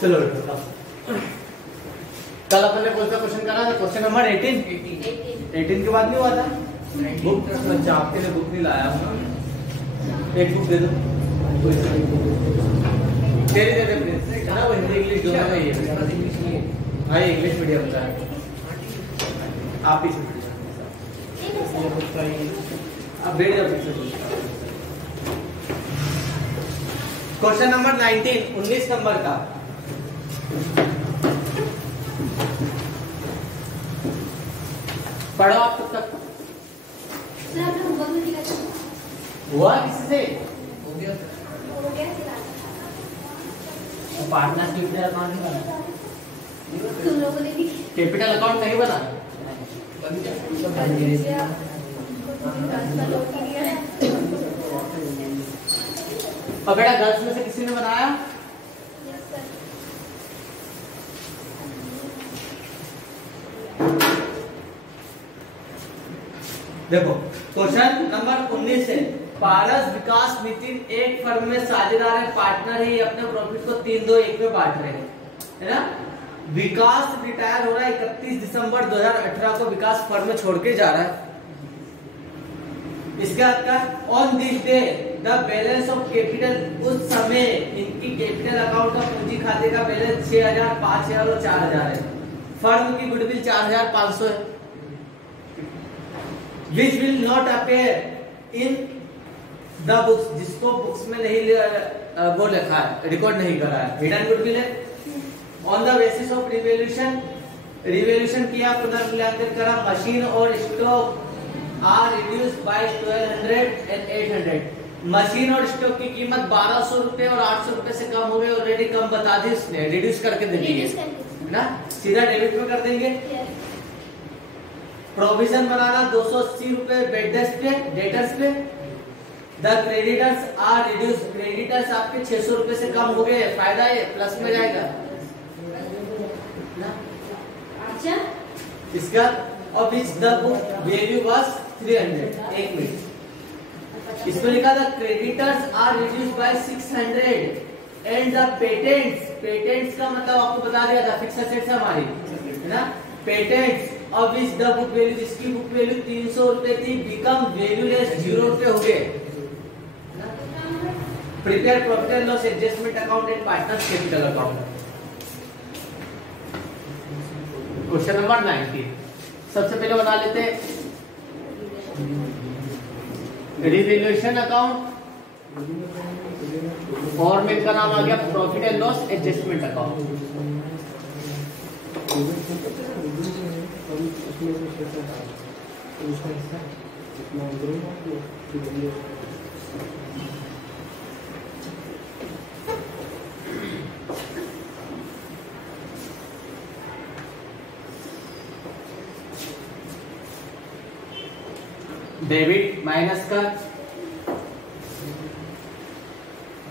चलो बेटा, कल अपन ने कौन सा क्वेश्चन करा था? क्वेश्चन नंबर 18 के बाद नहीं हुआ था? बुक अच्छा आपके लिए बुक नहीं लाया हूँ, एक बुक दे दो तेरी दे दे प्लीज, है ना? वो हिंदी इंग्लिश दोनों में ही है। हाँ ये इंग्लिश मीडियम का है, आप ही से आप बैठ जाओ पीछे। क्वेश्चन नंबर 19 नंबर का। पढ़ो आप तब तक। हुआ किससे? पार्टनर कैपिटल अकाउंट नहीं बना, कैपिटल अकाउंट नहीं बना। और बेटा गर्ल्स में से किसी ने बनाया? देखो क्वेश्चन नंबर 19 है, पारस, विकास, नितिन एक फर्म में साझेदार है, पार्टनर है, अपने प्रॉफिट को 3-2-1 में बांट रहे हैं, है ना? विकास रिटायर हो रहा है 31 दिसंबर 2018 को, विकास फर्म में छोड़ के जा रहा है। इसके बाद on this day the balance of capital, उस समय इनकी कैपिटल अकाउंट का पूंजी खाते का बैलेंस 6000, 5000 और 4000 है। फर्म की गुडविल 4500 है, which will not appear in the books, जिसको बुक्स में नहीं वो लिखा है, रिकॉर्ड नहीं करा है, हिडन गुडविल है। On the basis of revaluation किया, पुनर्मूल्यांकन करा, मशीन और stock are reduced by 1200 and 800। Machine और स्टॉक की कीमत 1200 रुपए और 800 रुपए से कम हो गई, ऑलरेडी कम बता दी उसने, रिड्यूस करके दे दी है ना, सीधा डेबिट में कर देंगे। प्रोविजन बनाना 280 रुपए बेडर्स पे, डेटर्स पे। The creditors are reduce, creditors आपके 600 रुपए से कम हो गए, फायदा है, प्लस में जाएगा ना। अच्छा इसका और which the book value was 300। एक मिनट, इसमें लिखा था creditors are reduce by 600 and the patents का मतलब आपको बता दिया था, फिक्स एसेट्स है हमारी, है ना? Patents of which the book value, जिसकी बुक वैल्यू 300 रुपए थी, बिकम वैल्यूलेस 0 रुपए हो गए। Prepare profit and loss adjustment account and partners capital account. Question number 19 सबसे पहले बना लेते हैं रिवैल्यूएशन अकाउंट, और में इनका नाम आ गया profit and loss adjustment account. Debit minus का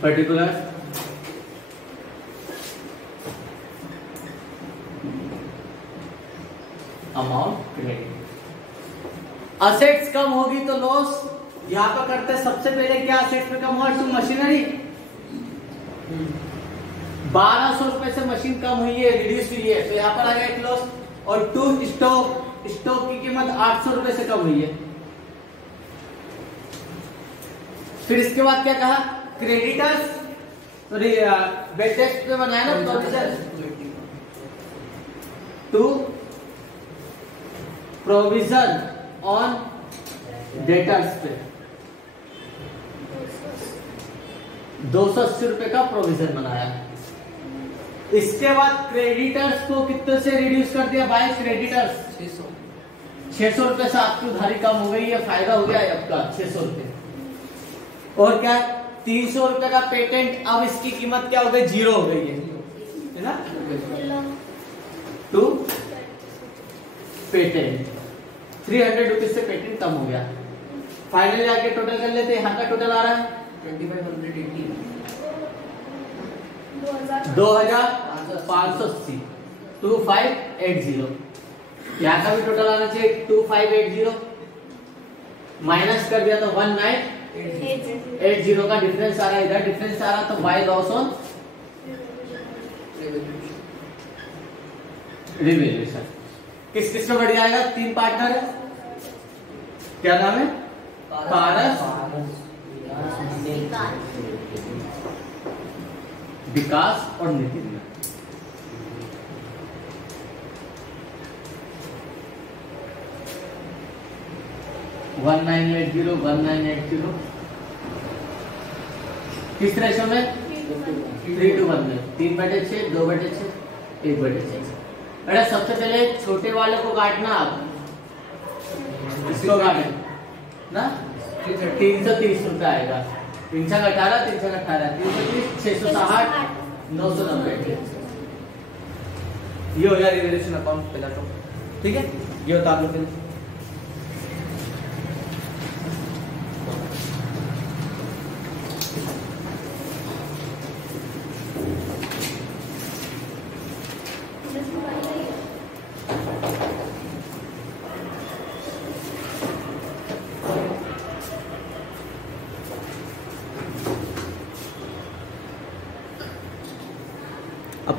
पर्टिकुलर अमाउंट क्रेडिट। असेट्स कम होगी तो लॉस, यहां पर करते हैं सबसे पहले क्या असेट्स में कम हुआ? टू मशीनरी, 1200 रुपए से मशीन कम हुई है, रिड्यूस हुई है, तो यहां पर आ गया एक लॉस। और टू स्टॉक की कीमत 800 रुपए से कम हुई है। फिर इसके बाद क्या कहा? क्रेडिटर्स बेटेक्स पे बनाया ना provision, to provision on debtors पे 280 रुपए का प्रोविजन बनाया। इसके बाद क्रेडिटर्स को कितने से रिड्यूस कर दिया? बाय क्रेडिटर्स 600 रुपए से आपकी उधारी कम हो गई है, फायदा हो गया है आपका 600 रुपए। और क्या 300 रुपए का पेटेंट, अब इसकी कीमत क्या हो गई? 0 हो गई है ना? टू पेटेंट 300 रुपीज से पेटेंट कम हो गया। फाइनली आके टोटल कर लेते हैं, यहाँ का टोटल आ रहा है 2580 2580। यहाँ का भी टोटल आना चाहिए 2580, माइनस कर दिया तो 1980 का डिफरेंस आ रहा है, इधर डिफरेंस आ रहा तो बाय लॉस ऑन रिवैल्यूएशन किस किस में बढ़ जाएगा? 3 पार्टनर है, क्या नाम है? पारस, विकास और नितिन में। वन 1980 किस रेशो में? 3:1 में। 3/6, 2/6, 1/6। बेटा सबसे पहले छोटे वाले को काटना, आप इसको काटे ना, 330 रुपए आएगा। 3 18, 3 18, 330, 660, 990। ये हो गया रिवैल्यूएशन अकाउंट पहला तो, ठीक है। ये बता दो फिर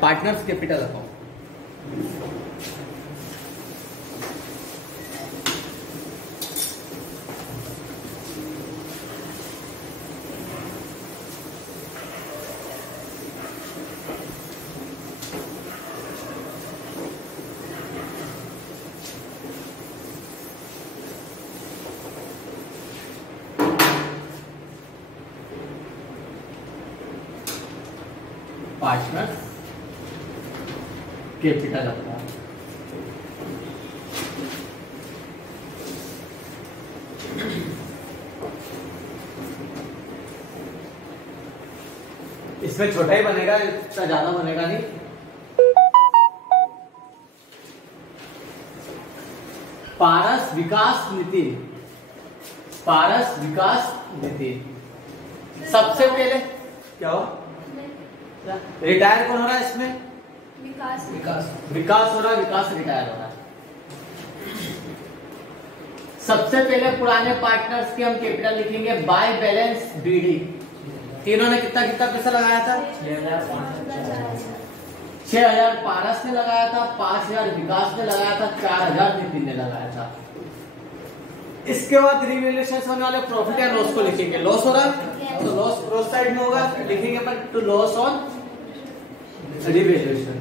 partners capital account. Partners capital account. इसमें छोटा ही बनेगा, इतना ज्यादा बनेगा नहीं। पारस, विकास, नितिन। पारस, विकास, नितिन। सबसे पहले क्या हो? रिटायर कौन हो रहा है इसमें? विकास हो रहा है, विकास रिटायर हो रहा है। सबसे पहले पुराने पार्टनर्स के हम कैपिटल लिखेंगे बाय बैलेंस बीडी। तीनों ने कितना कितना पैसा लगाया था? 6000 पारस ने लगाया था, 5000 विकास ने लगाया था, 4000 नितिन ने लगाया था। इसके बाद रिवैल्यूएशन होने वाले प्रॉफिट एंड लॉस को लिखेंगे। लॉस हो रहा है तो लॉस क्रॉस साइड में होगा, लिखेंगे पर टू लॉस ऑन रिवैल्यूएशन।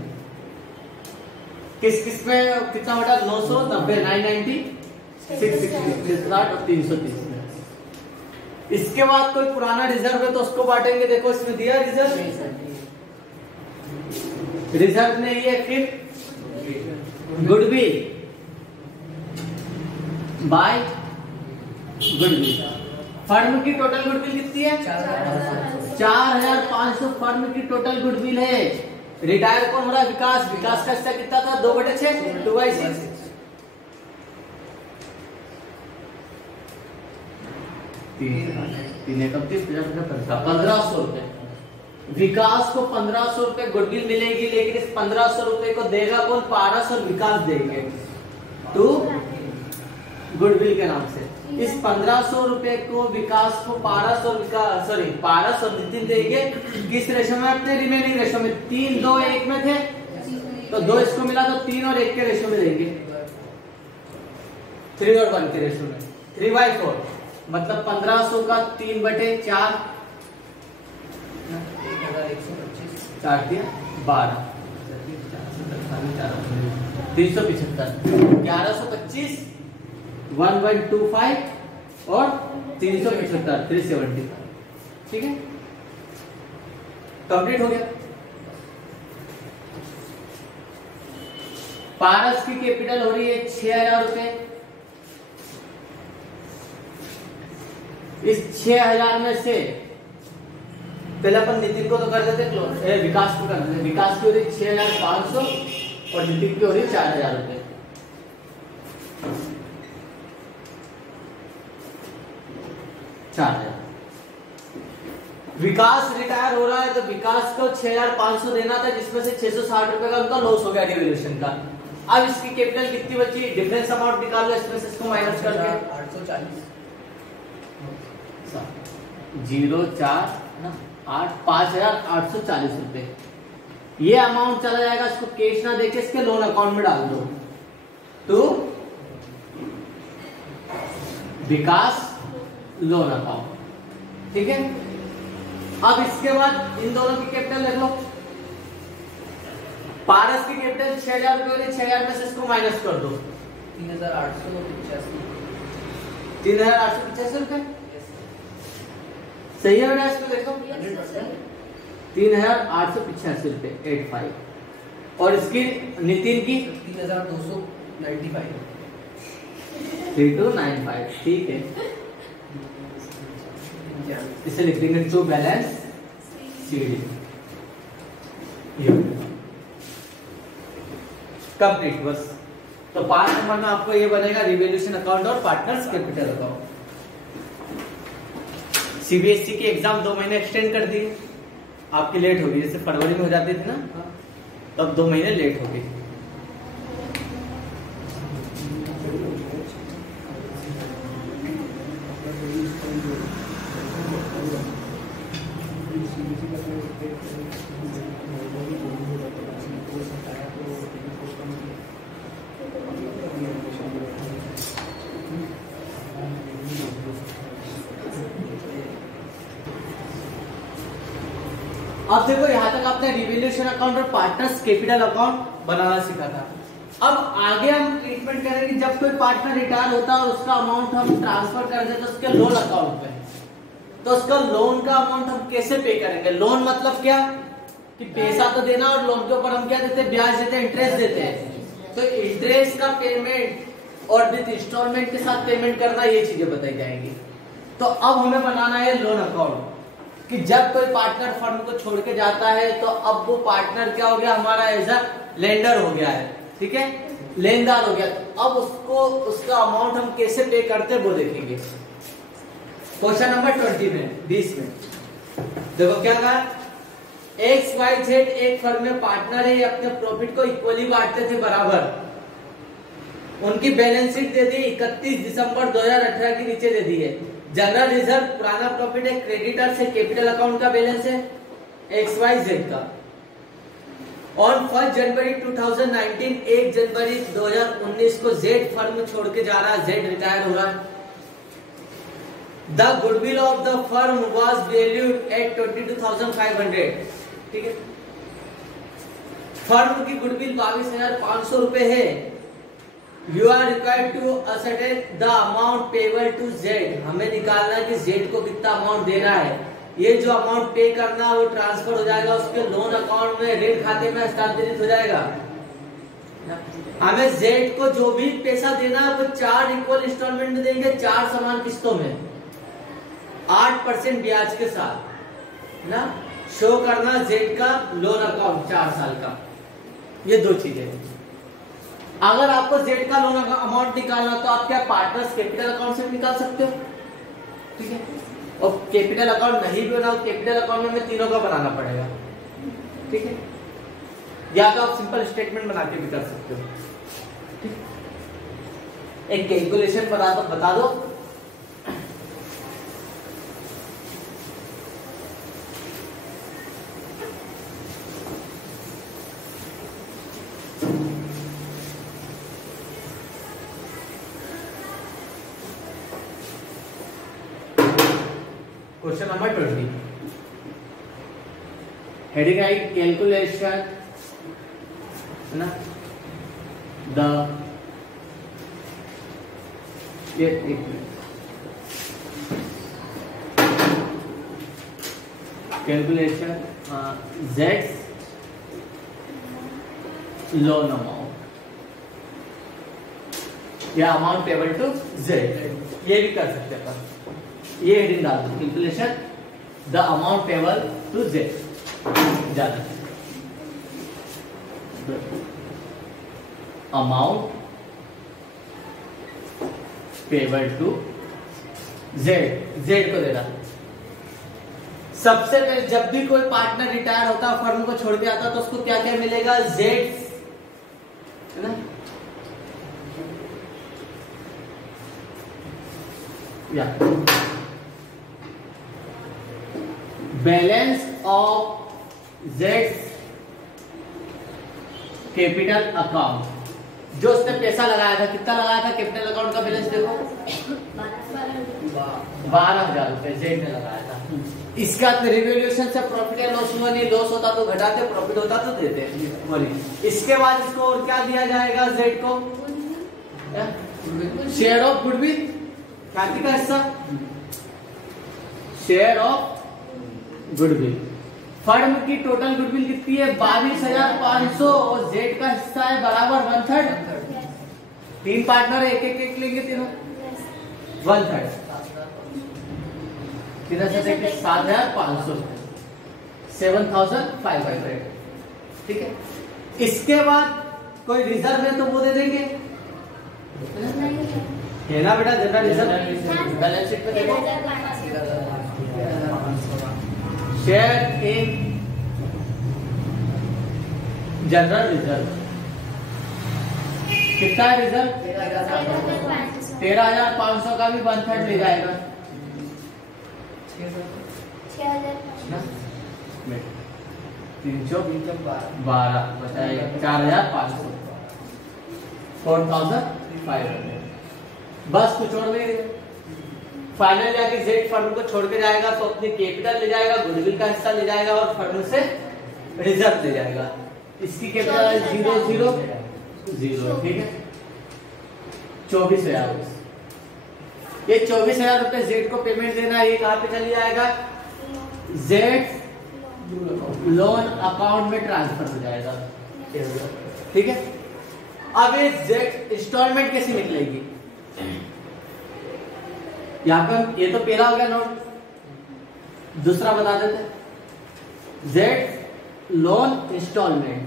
किस किस में कितना बटा? 990, 990, 660 और 330 में। इसके बाद कोई पुराना रिजर्व है तो उसको बांटेंगे। देखो इसमें दिया रिजर्व ने ये फिर गुडविल बाय गुडविल। फर्म की टोटल गुडविल कितनी है? 4500 फर्म की टोटल गुडविल है। रिटायर कौन हो रहा है? विकास। विकास का हिस्सा कितना था? 2/6, 2/6। तीन 1500 रुपए। विकास को 1500 रुपए गुडविल मिलेगी, लेकिन इस 1500 रुपए को देगा कौन? पारस और विकास देंगे तो गुडविल के नाम से। इस 1500 रुपए को विकास को पारस और पारस और नितिन देंगे। किस रेशो में? अपने रिमेनिंग रेशो में। 3, 2, 1 में थे तो 2 इसको मिला तो 3 और 1 के रेशो में देंगे। 3 और 1 के रेशो में 3/4, मतलब 1500 का 3/4, 4 दिया 12, 375, 1125, 1125 और 375, 370। ठीक है, कंप्लीट हो गया। पारस की कैपिटल हो रही है 6000 रुपए। इस 6000 में से पहले अपन नितिन को तो कर देते, विकास को कर देते। विकास की हो रही 6500 और नितिन की हो रही 4000 रुपए। विकास रिटायर हो रहा है तो विकास को 6500 देना था, जिसमें से 660 रुपए का उनका लॉस हो गया डिवैल्यूएशन का। अब इसकी कैपिटल कितनी बची? डिफरेंस अमाउंट निकाल लो, इसमें से इसको माइनस करके 840 0 4 ना 8 5840 रुपए। ये अमाउंट चला जाएगा, इसको कैश ना देके इसके लोन अकाउंट में डाल दो, टू विकास लोन अकाउंट। ठीक है, अब इसके बाद इन दोनों की कैपिटल लिख लो। पारस की कैपिटल 6000 रुपए, 6000 में से इसको माइनस कर दो, 3885 रुपए। सही है बेटा, इसको देखो 3885 रुपए 85। और इसकी नितिन की 3295। ठीक है, इसे लिख देंगे टू बैलेंस सीडी। कंप्लीट बस। तो 5 नंबर में आपको ये बनेगा रिवैल्यूएशन अकाउंट और पार्टनर्स कैपिटल अकाउंट। सीबीएसई की एग्जाम 2 महीने एक्सटेंड कर दी, आपकी लेट होगी, जैसे फरवरी में हो जाती थी ना, तब 2 महीने लेट होगी। अब देखो यहां तक आपने रिवैल्यूएशन अकाउंट और पार्टनर्स कैपिटल अकाउंट बनाना सीखा था। अब आगे हम ट्रीटमेंट करेंगे जब कोई पार्टनर रिटायर होता है और उसका अमाउंट हम ट्रांसफर कर देते हैं उसके लोन अकाउंट में, तो उसका लोन का अमाउंट हम कैसे पे करेंगे। लोन मतलब क्या कि पैसा तो देना और लोन के ऊपर हम क्या देते हैं, ब्याज देते हैं, इंटरेस्ट देते हैं। तो इंटरेस्ट का पेमेंट और विद इंस्टॉलमेंट के साथ पेमेंट करना, ये चीजें बताई जाएंगी। तो अब हमें बनाना है लोन अकाउंट कि जब कोई पार्टनर फर्म को छोड़ के जाता है तो अब वो पार्टनर क्या हो गया, हमारा एज अ लेंडर हो गया है। ठीक है, लेनदार हो गया। तो अब उसको उसका अमाउंट हम कैसे पे करते हैं वो देखेंगे। क्वेश्चन नंबर 20 में 20 में देखो क्या कहा, XYZ एक फर्म में पार्टनर है, अपने प्रॉफिट को इक्वली बांटते थे बराबर। उनकी बैलेंस शीट दे दी 31 दिसंबर 2018 की, नीचे दे दी है जनरल रिजर्व पुराना प्रॉफिट है, क्रेडिटर से कैपिटल अकाउंट का बैलेंस है XYZ का। ऑन 1 जनवरी 2019 1 जनवरी 2019 को Z फर्म छोड़ के जा रहा है, Z रिटायर हो रहा है। The goodwill of the firm was valued at 22,500। ठीक है, फर्म की गुडविल 22,500 रुपए है। You are required to ascertain the amount payable to Z। हमें निकालना है कि Z को कितना अमाउंट देना है। ये जो अमाउंट पे करना है वो ट्रांसफर हो जाएगा उसके लोन अकाउंट में, ऋण खाते में हस्तांतरित हो जाएगा। हमें Z को जो भी पैसा देना है वो 4 इक्वल इंस्टॉलमेंट में देंगे, 4 समान किस्तों में 8% ब्याज के साथ ना। शो करना Z का लोन अकाउंट 4 साल का। ये 2 चीजें। अगर आपको Z का लोन अमाउंट निकालना तो आप क्या पार्टनर्स कैपिटल अकाउंट से निकाल सकते हो। ठीक है, और कैपिटल अकाउंट नहीं भी बना, कैपिटल अकाउंट में हमें तीनों का बनाना पड़ेगा। ठीक है, या तो आप सिंपल स्टेटमेंट बना के भी कर सकते हो। ठीक, एक कैलकुलेशन बता दो। क्वेश्चन नंबर 20, हेडिंग आई कैलकुलेशन ना the calculation Z loan amount या अमाउंट पेबल टू Z, ये भी कर सकते हैं। ये हेडिंग डाल दो, calculation the amount payable to Z। ज्यादा amount payable to Z, Z को देना। सबसे पहले जब भी कोई पार्टनर रिटायर होता है, फर्म को छोड़ के आता है, तो उसको क्या क्या मिलेगा, Z है ना, या balance of Z capital account, जो उसने पैसा लगाया था, कितना लगाया था कैपिटल अकाउंट का बैलेंस देखो 12,000 रुपए जेड ने लगाया था। इसके बाद में रिवैल्यूएशन से प्रॉफिट या लॉस हुआ, नहीं लॉस होता तो घटाते, प्रॉफिट होता तो देते बोलिए। इसके बाद इसको और क्या दिया जाएगा जेड को, शेयर ऑफ गुडविल, ख्याति का हिस्सा, शेयर ऑफ गुडविल। फर्म की टोटल गुडविल कितनी है 22,500 और जेड का हिस्सा है बराबर 1/3। तीन पार्टनर है, एक एक लेंगे तीनों 1/3, किधर से देखिए 7,500, 7,500, ठीक है। इसके बाद कोई रिजर्व है तो वो दे देंगे, है ना बेटा, जनरल रिजर्व बैलेंस शीट पे देखो, शेयर इन जनरल रिजर्व कितना है रिजर्व 13,500 का भी 1/3 ले जाएगा, 312 बताइए 4,500, 4,500। बस कुछ और नहीं। फाइनल जाके जेड फर्म को छोड़ के जाएगा तो अपनी कैपिटल ले जाएगा, गुडविल का हिस्सा ले जाएगा और फर्म से रिजर्व ले जाएगा। इसकी कैपिटल 0,0,0, ठीक है। 24,000, ये 24,000 रुपए जेड को पेमेंट देना है, ये कहां पे चली जाएगा, जेड लोन अकाउंट में ट्रांसफर हो जाएगा, ठीक है। अब ये जेड इंस्टॉलमेंट कैसे निकलेगी, यहाँ पे ये तो पहला हो गया नोट, दूसरा बता देते, जेड लोन इंस्टॉलमेंट।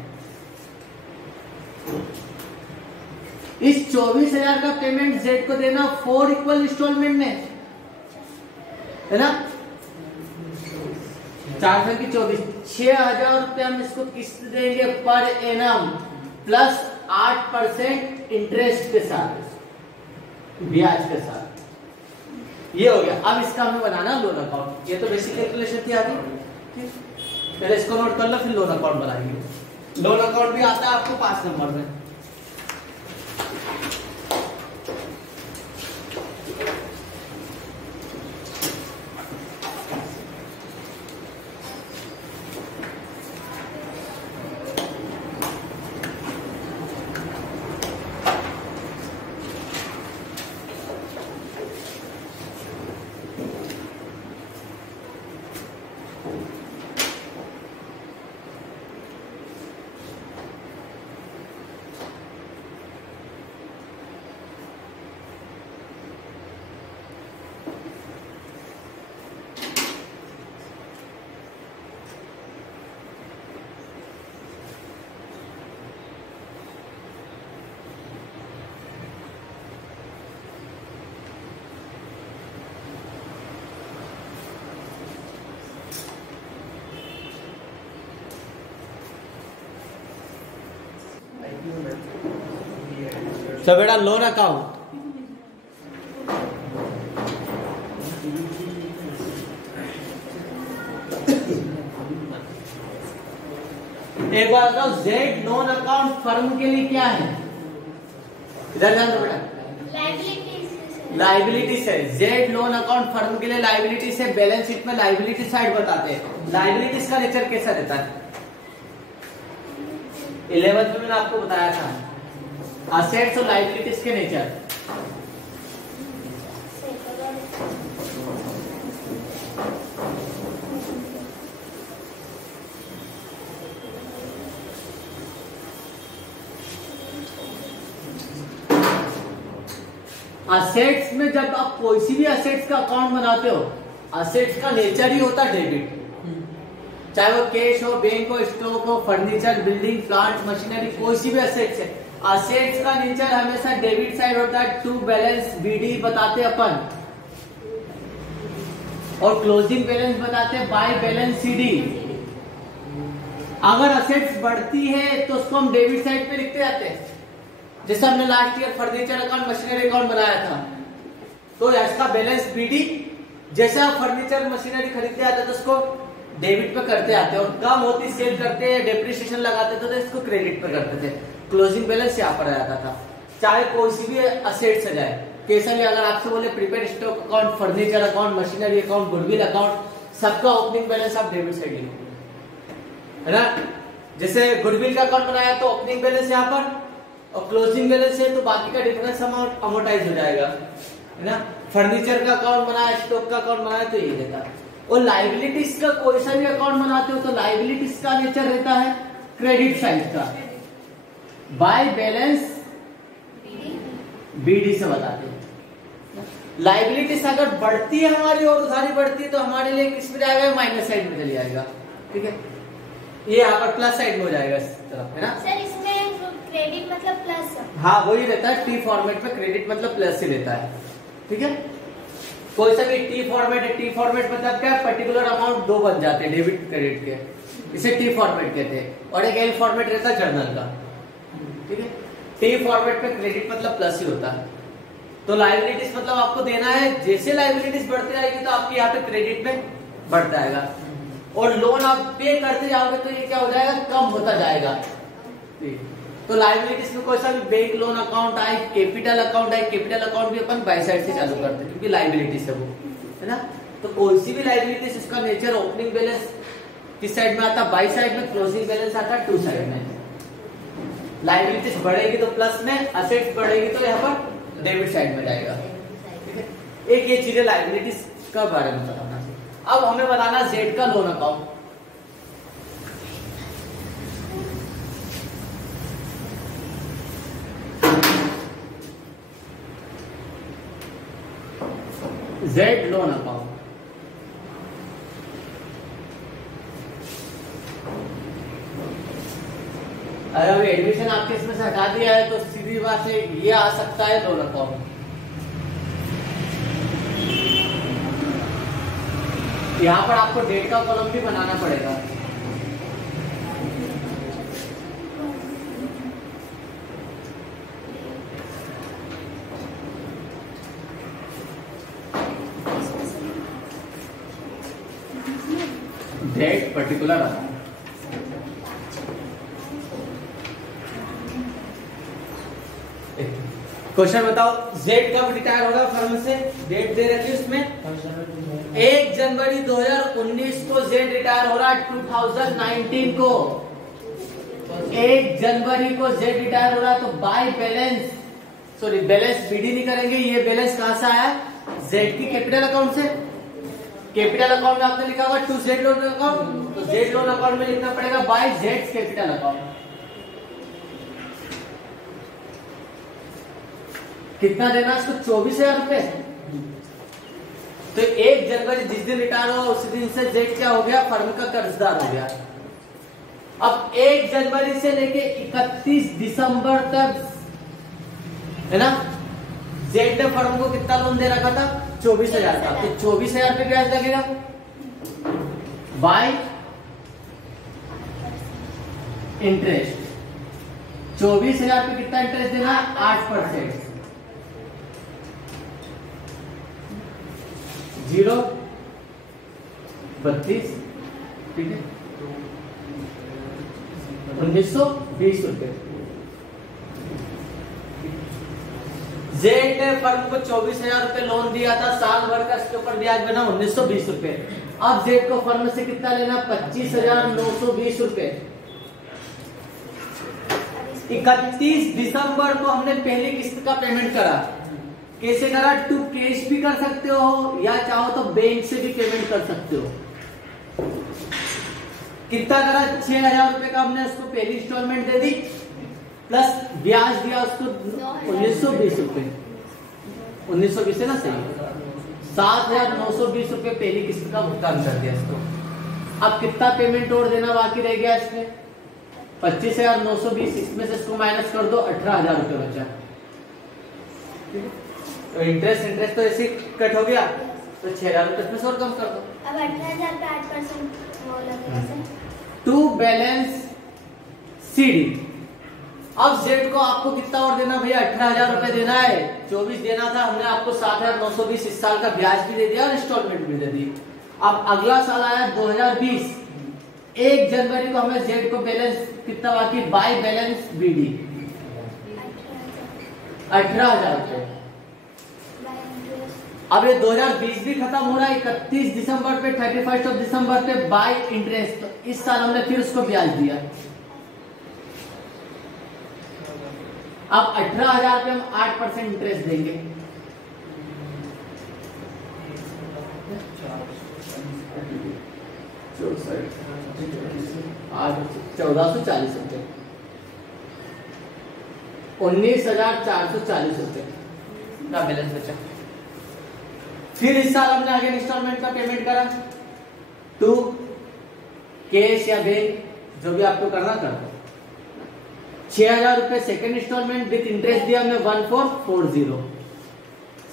इस 24,000 का पेमेंट जेड को देना 4 इक्वल इंस्टॉलमेंट में, है ना, 4 की 24, 6,000 रुपए हम इसको किस्त देंगे पर एनम प्लस 8% इंटरेस्ट के साथ, ब्याज के साथ। ये हो गया। अब इसका हमें बनाना लोन अकाउंट, ये तो बेसिक कैलकुलेशन थी आगे, पहले इसको नोट कर लो फिर लोन अकाउंट बनाएंगे। लोन अकाउंट भी आता है आपको 5 नंबर में। तो बेटा लोन अकाउंट, एक बार बताओ जेड लोन अकाउंट फर्म के लिए क्या है, इधर ध्यान दो बेटा, लाइबिलिटीज है। जेड लोन अकाउंट फर्म के लिए लाइबिलिटीज है। बैलेंस शीट में लाइबिलिटी साइड बताते हैं। लाइबिलिटीज का नेचर कैसा रहता है, 11th में मैंने आपको बताया था, असेट्स और लाइबिलिटीज के नेचर। असेट्स में जब आप कोई सी भी असेट्स का अकाउंट बनाते हो, असेट्स का नेचर ही होता है डेबिट, चाहे वो कैश हो, बैंक हो, स्टॉक हो, फर्नीचर, बिल्डिंग, प्लांट, मशीनरी, कोई सी भी असेट्स है, असेट्स का नेचर हमेशा डेबिट साइड होता है। टू बैलेंस बीडी बताते अपन, और क्लोजिंग बैलेंस बताते हैं बाय बैलेंस सीडी। अगर असेट्स बढ़ती है तो उसको हम डेबिट साइड पे लिखते जाते हैं। जैसे हमने last year furniture account, machinery account बनाया था, तो इसका बैलेंस बीडी, जैसे आप फर्नीचर मशीनरी खरीदते आते तो उसको डेबिट पे करते आते हैं, और कम होती सेल करते हैं, डेप्रिसिएशन लगाते थे तो इसको क्रेडिट पे करते थे। क्लोजिंग बैलेंस यहाँ पर आ जाता था। चाहे कोई सी भी असेट से जाए, कैसा भी, अगर आपसे बोले prepaid stock account, furniture account, machinery account, goodwill account, सबका ओपनिंग बैलेंस आप डेबिट साइड लिखोगे, है ना। जैसे गुडविल का अकाउंट बनाया तो ओपनिंग बैलेंस यहाँ पर, और क्लोजिंग बैलेंस है तो बाकी का डिफरेंस अमाउंट अमोर्टाइज हो जाएगा, है ना। फर्नीचर का अकाउंट बनाया, स्टॉक का अकाउंट बनाया तो ये रहता है। और लाइबिलिटीज का कोई सा भी अकाउंट बनाते हो तो लाइबिलिटीज का नेचर रहता है क्रेडिट साइड का। बाय बैलेंस बीडी से बताते हैं। लाइबिलिटीज अगर बढ़ती है हमारी और उधारी बढ़ती है तो हमारे लिए किस में जाएगा, माइनस साइड में चली जाएगा, ठीक है। ये यहाँ पर प्लस साइड में हो जाएगा इस तरफ, है ना। सर इसमें क्रेडिट मतलब प्लस, हाँ वही रहता है, टी फॉर्मेट में क्रेडिट मतलब प्लस ही रहता है, ठीक है। कोई सा भी टी फॉर्मेट है, टी फॉर्मेट मतलब क्या, पर्टिकुलर अमाउंट दो बन जाते हैं डेबिट क्रेडिट के, इसे टी फॉर्मेट कहते हैं। और एक एल फॉर्मेट रहता है जर्नल का, ठीक है। टी फॉर्मेट में क्रेडिट मतलब प्लस ही होता है। तो लायबिलिटीज मतलब आपको देना है, जैसे लायबिलिटीज बढ़ती जाएगी तो आपके यहाँ पे क्रेडिट में बढ़ता जाएगा, और लोन आप पे करते जाओगे तो ये क्या हो जाएगा, कम होता जाएगा। तो लायबिलिटीज में कोई सा भी बैंक लोन अकाउंट आए, कैपिटल अकाउंट आए, कैपिटल अकाउंट भी अपन बाय साइड से चालू करते हैं क्योंकि लायबिलिटीज है वो, है ना। तो कोई सी भी लायबिलिटीज, उसका नेचर ओपनिंग बैलेंस किस साइड में आता है, बाय साइड में, क्लोजिंग बैलेंस आता है टू साइड में। लायबिलिटीज बढ़ेगी तो प्लस में, असेट्स बढ़ेगी तो यहाँ पर डेबिट साइड में जाएगा, ठीक है। एक ये चीजें लायबिलिटीज का बारे में बताना। अब हमें बनाना जेड का loan account. Z loan account, अगर अभी एडमिशन आपके इसमें से हटा दिया है तो सीधी बात है ये आ सकता है लोन अकाउंट। यहां पर आपको डेट का कॉलम भी बनाना पड़ेगा। डेट पर्टिकुलर अमाउंट, क्वेश्चन बताओ, जेड कब रिटायर होगा फर्म से, डेट दे रखी है उसमें 1 जनवरी 2019 को जेड रिटायर हो रहा है। 2019 को 1 जनवरी को जेड रिटायर हो रहा है, तो by balance, sorry balance BD नहीं करेंगे, ये बैलेंस कहां से आया, जेड की कैपिटल अकाउंट से। कैपिटल अकाउंट में आपने लिखा होगा टू जेड लोन अकाउंट, तो जेड लोन अकाउंट में लिखना पड़ेगा बाय जेड कैपिटल अकाउंट। कितना देना इसको, 24,000 रुपए। तो 1 जनवरी जिस दिन रिटायर हुआ उसी दिन से जेड क्या हो गया, फर्म का कर्जदार हो गया। अब 1 जनवरी से लेके 31 दिसंबर तक, है ना, जेड ने फर्म को कितना लोन दे रखा था, 24,000 का। तो 24,000 रुपये ब्याज लगेगा बाय इंटरेस्ट। 24,000 रुपये कितना इंटरेस्ट देना, 8%, 0.32, ठीक है, 1920 रुपए। जेड ने फर्म को 24,000 रुपए लोन दिया था, साल भर का इसके ऊपर ब्याज बना 1920 रुपए। अब जेड को फर्म से कितना लेना, 25,920 रुपए। 31 दिसंबर को हमने पहली किस्त का पेमेंट करा। कैसे करा, टू कैश भी कर सकते हो या चाहो तो बैंक से भी पेमेंट कर सकते हो। कितना करा, 6,000 रुपए का हमने उसको पहली इंस्टॉलमेंट दे दी, प्लस ब्याज दिया उसको 1920 रुपए। 1920 है ना सही, 7,920 रुपए पहली किस्त का भुगतान कर दिया इसको। अब कितना पेमेंट और देना बाकी रह गया इसमें, 25,920, इसमें से इसको माइनस कर दो, 18,000 रुपए बचा। तो इंटरेस्ट तो ऐसे कट हो गया, तो 6,000 रुपए इसमें से और कम कर दो। अब 18,000 का 8% वो लगेगा। To balance CD. अब जेड को आपको कितना और देना भैया, 18,000 रुपए देना है। 24 देना था, हमने आपको 7,920 इस साल का ब्याज भी दे दिया और इंस्टॉलमेंट भी दे दी। अब अगला साल आया 2020, 1 जनवरी को हमें जेड को बैलेंस कितना बाकी, बाय बैलेंस बीडी 18,000 रुपए। अब ये 2020 भी खत्म हो रहा है 31 दिसंबर पे, 31 दिसंबर पे बाय इंटरेस्ट। तो इस साल हमने फिर उसको ब्याज दिया। अब 18,000 पे हम 8% इंटरेस्ट देंगे। ₹1440 रुपए, 19,440 रुपए का बैलेंस बचा। फिर इस साल हमने आगे इंस्टॉलमेंट का पेमेंट करा, टू कैश या बैंक जो भी आपको करना कर। 6,000 रुपए सेकेंड इंस्टॉलमेंट विथ इंटरेस्ट दिया हमने 1440,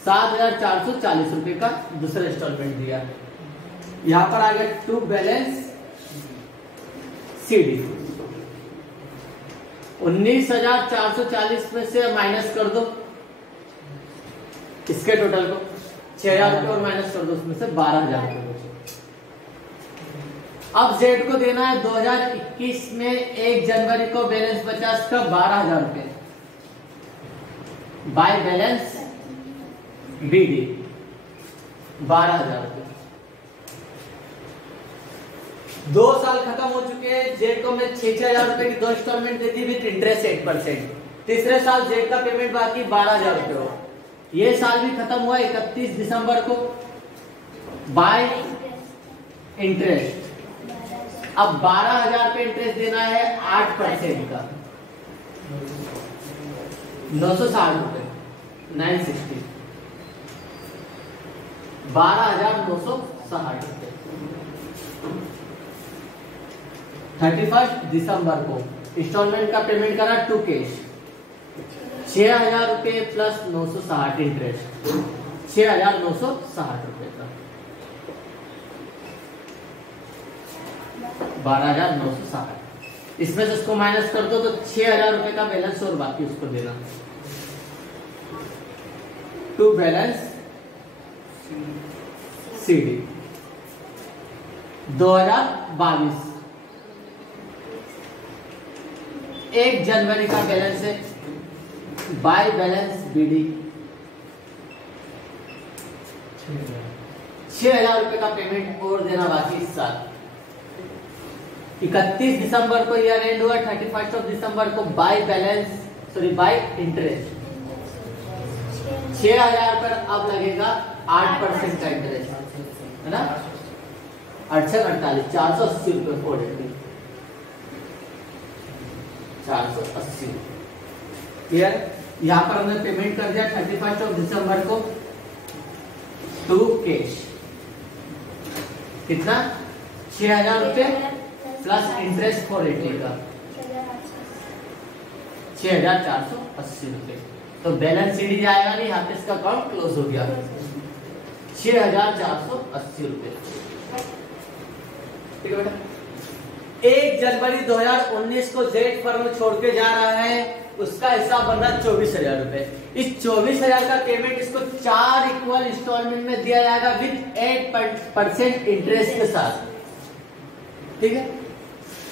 7,440 रुपए का दूसरा इंस्टॉलमेंट दिया। यहां पर आ गया टू बैलेंस सीडी, 19,440 में से माइनस कर दो इसके टोटल को, 6,000 रुपए और माइनस कर दो उसमें से 12,000 रुपए। अब जेड को देना है 2021 में 1 जनवरी को बैलेंस बचा इसका 12,000 रुपए बाय बैलेंस बीडी 12,000 रुपए। 2 साल खत्म हो चुके हैं। जेड को मैं 6,000 रुपए की 2 इंस्टॉलमेंट देती विद इंटरेस्ट 8%। तीसरे साल जेड का पेमेंट बाकी 12,000 रुपए हो। ये साल भी खत्म हुआ 31 दिसंबर को बाय इंटरेस्ट। अब 12,000 पे इंटरेस्ट देना है 8% का, 960 रुपए, 960, 12,960 रुपए। 31 दिसंबर को इंस्टॉलमेंट का पेमेंट करा टू कैश, 6,000 रुपए प्लस 960 इंटरेस्ट, 6,960 रुपए का, 12,960। इसमें से उसको माइनस कर दो तो 6,000 रुपए का बैलेंस और बाकी उसको देना। टू बैलेंस सीडी 2022, 1 जनवरी का बैलेंस है बाय बैलेंस बीडी 6,000 रुपए का पेमेंट और देना बाकी इस साल। 31 दिसंबर को ईयर एंड हुआ, 31 दिसंबर को बाय इंटरेस्ट 6,000 पर अब लगेगा 8% का इंटरेस्ट, है ना, 48, 480 रुपए फोड़ 480। क्लियर? यहाँ पर हमने पेमेंट कर दिया 31 दिसंबर को टू कैश, कितना, 6,000 रुपए प्लस इंटरेस्ट 480 का, 6,480 रुपए। तो बैलेंस सीडी आएगा नहीं, यहाँ पे इसका अकाउंट क्लोज हो गया, 6,480 रुपए। ठीक है बेटा। 1 जनवरी 2019 को जेड फर्म छोड़ के जा रहा है, उसका हिसाब बन रहा है 24,000 रुपए। इस 24,000 का पेमेंट इसको 4 इक्वल इंस्टॉलमेंट में दिया जाएगा विद 8% इंटरेस्ट के साथ। ठीक है,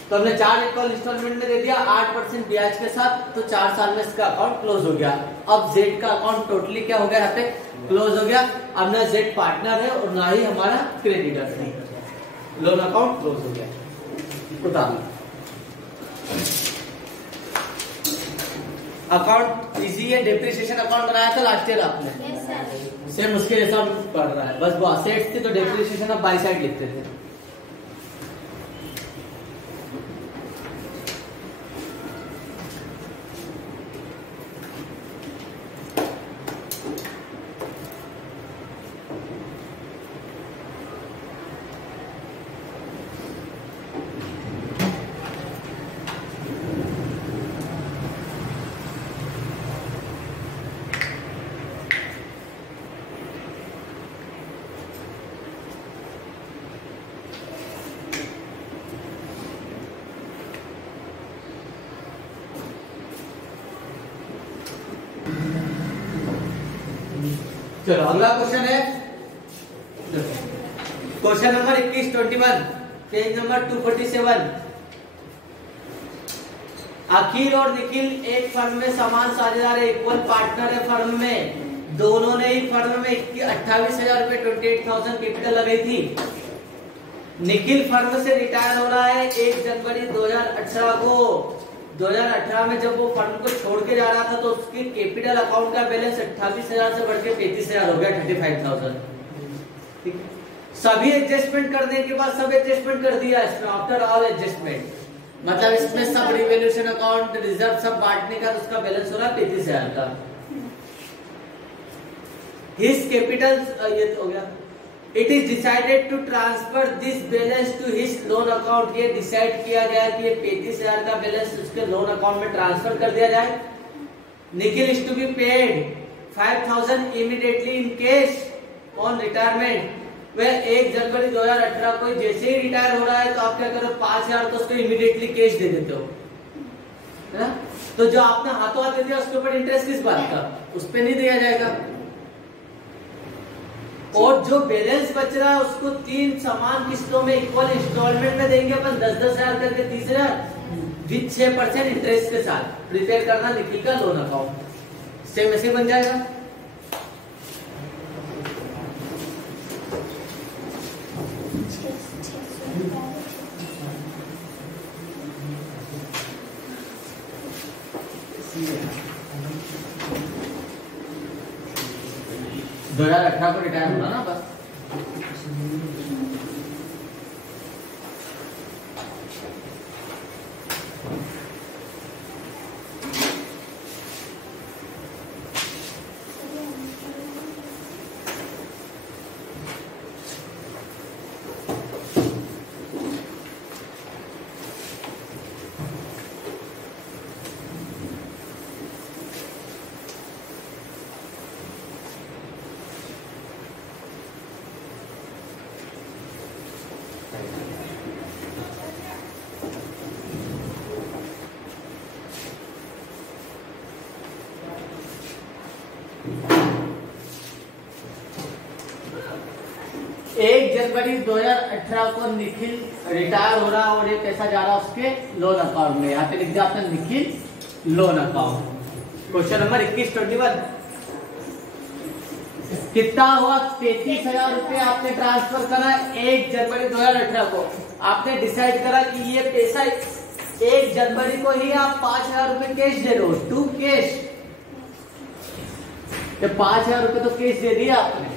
तो हमने 4 इक्वल इंस्टॉलमेंट में दे दिया 8% ब्याज के साथ, तो 4 साल में इसका अकाउंट क्लोज हो गया। अब जेड का अकाउंट टोटली क्या हो गया, यहाँ पे क्लोज हो गया। अब ना जेड पार्टनर है और ना ही हमारा क्रेडिटर है, लोन अकाउंट क्लोज हो गया। अकाउंट इजी है, डेप्रिसिएशन अकाउंट बनाया था लास्ट ईयर आपने, सेम उसके जैसा पढ़ रहा है, बस वो असेट्स थी तो डेप्रिसिएशन अब बाई साइड लिखते थे। चलो अगला क्वेश्चन है, क्वेश्चन नंबर 21 पेज नंबर 247। अखिल और निखिल एक फर्म में समान साझेदार है, इक्वल पार्टनर है फर्म में। दोनों ने ही फर्म में 28,000 रुपए 28,000 कैपिटल लगाई थी। निखिल फर्म से रिटायर हो रहा है 1 जनवरी 2018 को। 2018 में जब वो फर्म को छोड़ के जा रहा था तो उसकी कैपिटल अकाउंट का बैलेंस 28,000 से बढ़ के 35,000 हो गया, 35,000। ठीक है, सभी एडजस्टमेंट करने के बाद सब एडजस्टमेंट कर दिया इसमें, आफ्टर ऑल एडजस्टमेंट, मतलब इसमें सब रिवैल्यूएशन अकाउंट रिजर्व सब बांटने का उसका बैलेंस हो रहा है 35,000 का। हिज कैपिटल ये तो हो गया। It is decided to transfer this balance to his loan account. ये डिसाइड किया गया कि ये 35,000 का बैलेंस उसके लोन अकाउंट में ट्रांसफर कर दिया जाए। Nikhil is to be paid 5,000 immediately in cash on retirement. वह 1 जनवरी 2018 को जैसे ही रिटायर हो रहा है तो आप क्या करो, 5,000 तो उसको इमीडिएटली कैश दे देते हो, है ना। तो जो आपने हाथों हाथ दे दिया उसके ऊपर इंटरेस्ट किस बात का, उस पर नहीं दिया जाएगा। और जो बैलेंस बच रहा है उसको 3 समान किस्तों में इक्वल इंस्टॉलमेंट में देंगे अपन, 10,000 करके 30,000 विद 6% इंटरेस्ट के साथ प्रिपेयर करना निखिल का लोन अकाउंट। सेम ऐसे बन जाएगा। दो 2018 को रिटायर होना ना बस। एक जनवरी 2018 को निखिल रिटायर हो रहा है और ये पैसा जा रहा है उसके लोन अकाउंट में। यहाँ पे लिख दिया आपने Nikhil loan account. Question number 21 कितना हुआ, 33,000 रुपए आपने ट्रांसफर करा 1 जनवरी 2018 को। आपने डिसाइड करा कि ये पैसा 1 जनवरी को ही आप 5,000 रुपए कैश दे रहे हो, टू कैश। 5,000 रुपए तो कैश दे दिया आपने।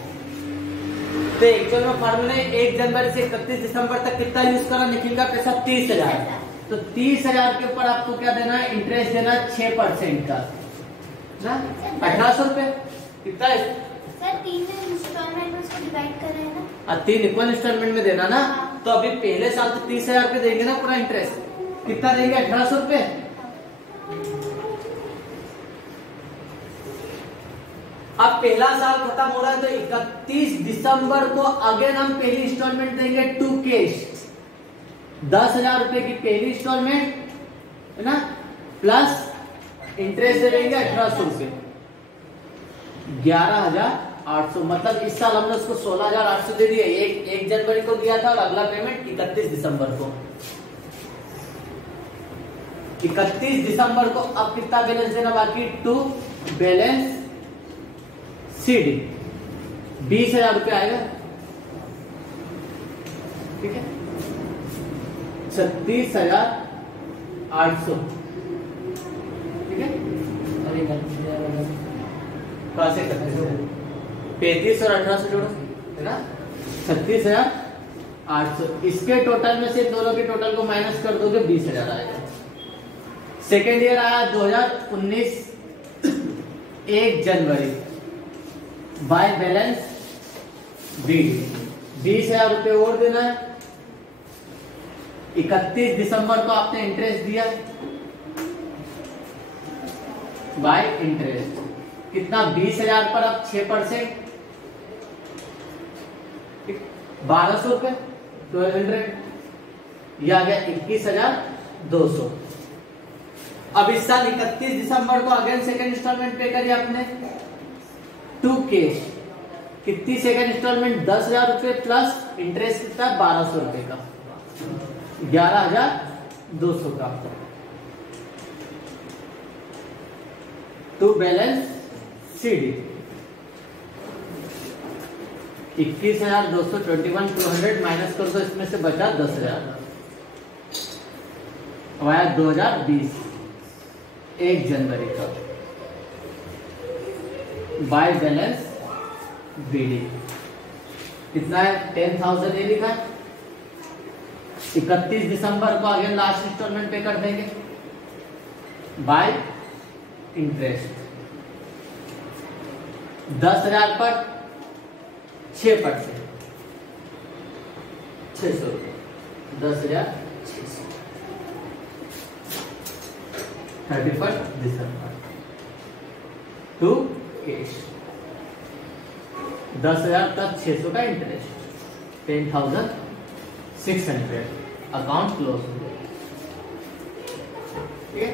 तो एक्चुअल में फर्म ने 1 जनवरी से 31 दिसंबर तक कितना यूज करा निखिल का पैसा, 30,000। तो 30,000 के ऊपर आपको क्या देना है, इंटरेस्ट देना 6% का ना, 1,800 रुपए। कितना है सर, 3 इंस्टॉलमेंट में उसको डिवाइड कर रहे हैं ना। 3 इक्वल इंस्टॉलमेंट में देना ना। तो अभी पहले साल तो 30,000 रुपए देंगे ना पूरा इंटरेस्ट। कितना देंगे, 1,800 रुपए। अब पहला साल खत्म हो रहा है तो 31 दिसंबर को अगेन हम पहली इंस्टॉलमेंट देंगे टू कैश। 10,000 रुपए की पहली इंस्टॉलमेंट है ना, प्लस इंटरेस्ट दे देंगे 1,800 रुपए, 11,800। मतलब इस साल हमने उसको 16,800 दे दिए। 1 जनवरी को दिया था और अगला पेमेंट 31 दिसंबर को। 31 दिसंबर को अब कितना बैलेंस देना बाकी, टू बैलेंस सीडी 20,000 रुपए आएगा। ठीक है, 36,800। ठीक है, कैसे करते हैं, 35 और 18 से जोड़ो, है ना, 36,800। इसके टोटल में से दोनों के टोटल को माइनस कर दोगे 20,000 आएगा। सेकेंड ईयर आया 2019 1 जनवरी बाय बैलेंस बीडी 20,000 रुपए और देना है। 31 दिसंबर को आपने इंटरेस्ट दिया बाय इंटरेस्ट, कितना, 20,000 पर अब 6%, 1,200 रुपए, 1200। यह आ गया 21,200। अब इस साल 31 दिसंबर को अगेन सेकेंड इंस्टॉलमेंट पे करिए आपने टू कैश। कितनी सेकेंड इंस्टॉलमेंट, 10,000 रुपए प्लस इंटरेस्ट कितना 1200 रुपए का, 11,200 का। टू बैलेंस सीडी 21,221 माइनस कर दो, इसमें से बचा 10,000 आया 2020 1 जनवरी का। बाय बैलेंस बीडी कितना है 10,000 ये लिखा है। 31 दिसंबर को अगेन लास्ट इंस्टॉलमेंट पे कर देंगे बाय इंटरेस्ट 10,000 पर 6% 600 रुपये 10,600 31 दिसंबर टू कैश 10,000 तक 600 का इंटरेस्ट 10,600 अकाउंट क्लोज हो गया। ठीक है,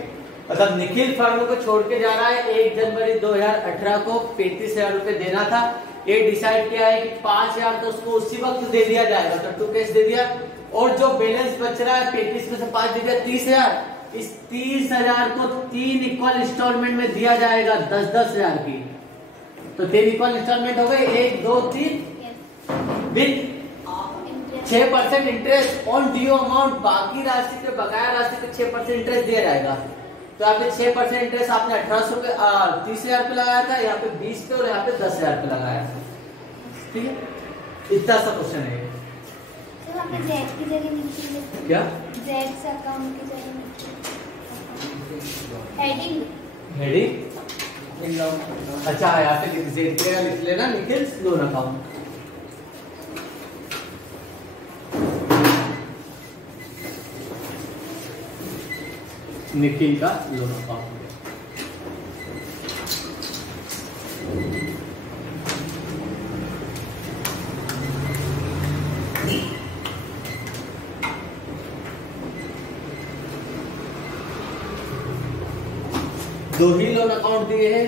मतलब निखिल फर्म को छोड़ के जा रहा है 1 जनवरी 2018 को 35,000 रुपए देना था। ये डिसाइड किया है कि 5,000 तो उसको उसी वक्त दे दिया जाएगा, तो टू कैश दे दिया, और जो बैलेंस बच रहा है 35 में से 5 दे दिया 30,000। इस 30,000 को 3 इक्वल इंस्टॉलमेंट में दिया जाएगा 10,000 की। तो 3 इक्वल इंस्टॉलमेंट हो गए 1 2 3 with 6% interest on due amount. बाकी राशि पे, बकाया राशि पे 6% इंटरेस्ट दिया जाएगा। तो यहाँ पे 6% इंटरेस्ट आपने 1800 पे 30,000 पे लगाया था, यहाँ पे 20 पे और यहाँ पे 10,000 पे लगाया था। ठीक है, इतना सा क्वेश्चन है। जेड की जगह नीचे क्या जेड से अकाउंट की जगह हेडिंग अच्छा, यहाँ पे जेड के लिख लेना निखिल लोन अकाउंट। निखिल का लोन अकाउंट। दो ही लोन अकाउंट दिए हैं।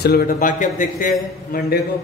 चलो बेटा, बाकी अब देखते हैं मंडे को।